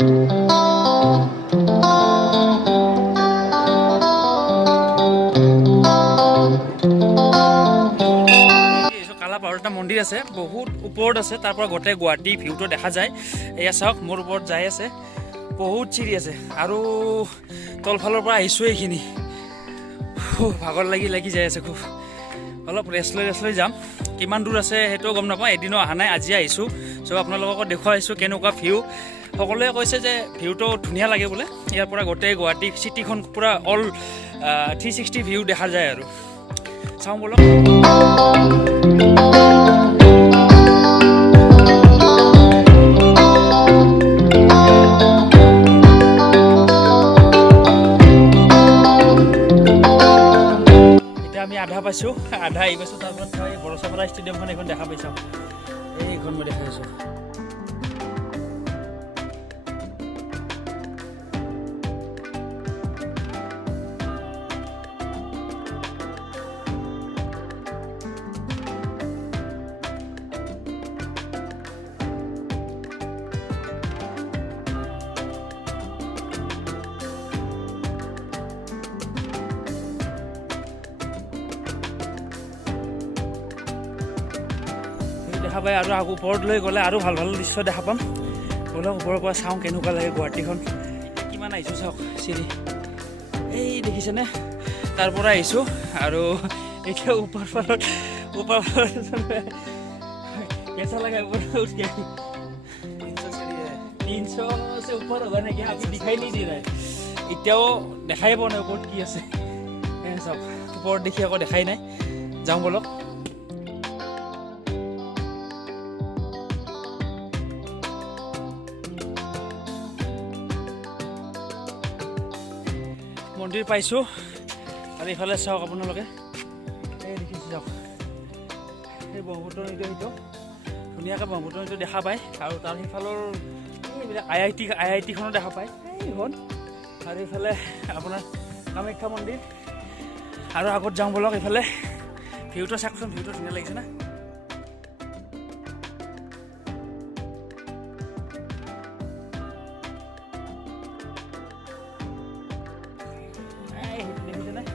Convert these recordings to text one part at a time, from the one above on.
কালাপাহাৰত এটা মন্দিৰ আছে, বহুত ওপৰত আছে, তাৰ পৰা গোটেই গুৱাহাটী ভিউটো দেখা যায়। এয়া চাওক মোৰ ওপৰত যাই আছে, বহুত চিৰি আছে আৰু তলফালৰ পৰা আহিছোঁ এইখিনি। ভাগৰ লাগি যাই আছে খুব। অলপ ৰেষ্ট লৈ যাম। কিমান দূৰ আছে সেইটোও গম নাপাওঁ, এদিনো অহা নাই, আজি আহিছোঁ। চ' আপোনালোকক দেখুৱাইছোঁ কেনেকুৱা ভিউ। সকলোৱে কৈছে যে ভিউটো ধুনীয়া লাগে বোলে, ইয়াৰ পৰা গোটেই গুৱাহাটী চিটিখন পূৰা অল 360 ভিউ দেখা যায় আৰু। চাওঁ বলক। এতিয়া আমি আধা পাইছোঁ, আধা আহি পাইছোঁ। তাৰপিছত বৰচাপাৰা ষ্টেডিয়ামখন এইখন দেখা পাইছোঁ, এইখন মই দেখা পাইছোঁ। দেখা পাই আৰু ওপৰত লৈ গ'লে আৰু ভাল দৃশ্য দেখা পাম। ব'লক ওপৰৰ পৰা চাওঁ কেনেকুৱা লাগে গুৱাহাটীখন। কিমান আহিছোঁ চাওক চিৰি, এই দেখিছেনে? তাৰ পৰা আহিছোঁ আৰু এতিয়া ওপৰ ফালত কেঁচা লাগে ওপৰত উঠি। 300 से ऊपर होगा ना, क्या अभी दिखाई नहीं दे रहा है। এতিয়াও দেখাই পোৱা নাই ওপৰত কি আছে। চাওক ওপৰত দেখি আকৌ দেখাই নাই। যাওঁ ব'লক। মন্দিৰ পাইছোঁ আৰু এইফালে চাওক আপোনালোকে, এই দেখিছে চাওক, এই ব্ৰহ্মপুত্ৰ নদীটো, সেইটো ধুনীয়াকৈ ব্ৰহ্মপুত্ৰ নদীটো দেখা পায়। আৰু তাৰ সেইফালৰ এইবিলাক আই আই টিখনো দেখা পায় এইখন। আৰু এইফালে আপোনাৰ কামাখ্যা মন্দিৰ। আৰু আগত যাওঁ ব'লক এইফালে। ভিউটো চাওকচোন, ভিউটো ধুনীয়া লাগিছে না।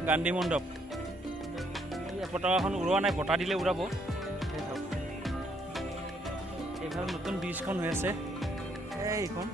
গান্ধী মণ্ডপ, পতাকাখন উৰোৱা নাই, বতাহ দিলে উৰাব। এইফালে নতুন ব্ৰিজখন হৈ আছে, এইখন।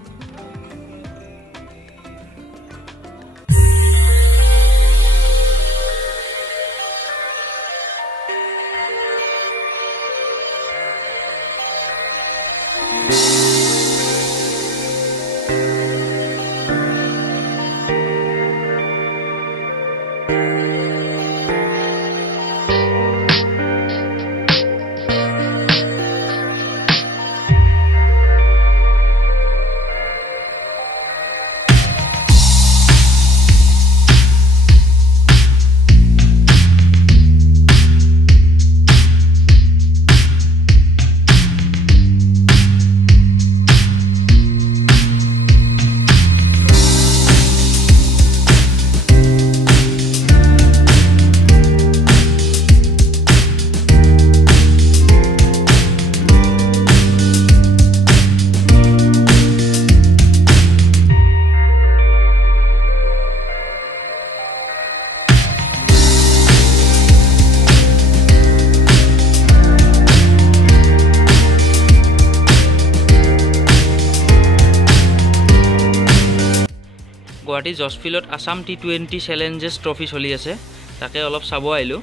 গুৱাহাটী জজ ফিল্ডত আছাম T20 চেলেঞ্জেছ ট্ৰফি চলি আছে, তাকে অলপ চাব আহিলোঁ।